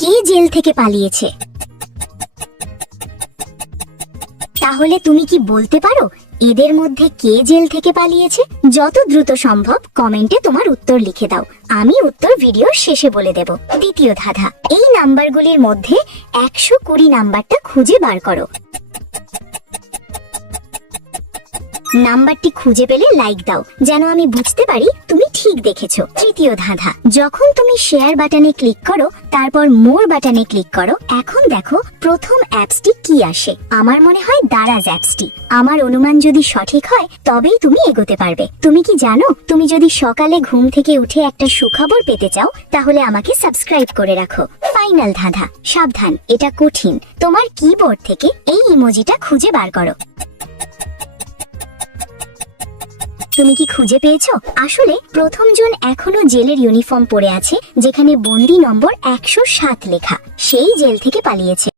কে jail থেকে পালিয়েছে? তাহলে তুমি কি বলতে পারো এদের মধ্যে কে জেল থেকে পালিয়েছে? যত দ্রুত সম্ভব কমেন্টে তোমার উত্তর লিখে দাও, আমি উত্তর ভিডিওর শেষে বলে দেব। দ্বিতীয় ধাঁধা, এই নাম্বারগুলির মধ্যে 120 নাম্বারটা খুঁজে বার করো। নাম্বারটি খুঁজে পেলে লাইক দাও, যেন আমি বুঝতে পারি তুমি ঠিক দেখেছো। তৃতীয় ধাঁধা, যখন তুমি শেয়ার বাটনে ক্লিক করো তারপর মোর বাটনে ক্লিক করো, এখন দেখো প্রথম অ্যাপসটি কি আসে। আমার মনে হয় দারাজ অ্যাপসটি। আমার অনুমান যদি সঠিক হয় তবেই তুমি এগোতে পারবে। তুমি কি জানো, তুমি যদি সকালে ঘুম থেকে উঠে একটা সুখবর পেতে চাও তাহলে আমাকে সাবস্ক্রাইব করে রাখো। ফাইনাল ধাঁধা, সাবধান, এটা কঠিন। তোমার কিবোর্ড থেকে এই ইমোজিটা খুঁজে বার করো। তুমি কি খুঁজে পেয়েছো? আসলে প্রথম জন এখনো জেলের ইউনিফর্ম পরে আছে, যেখানে বন্দি নম্বর 107 লেখা। সেই জেল থেকে পালিয়েছে।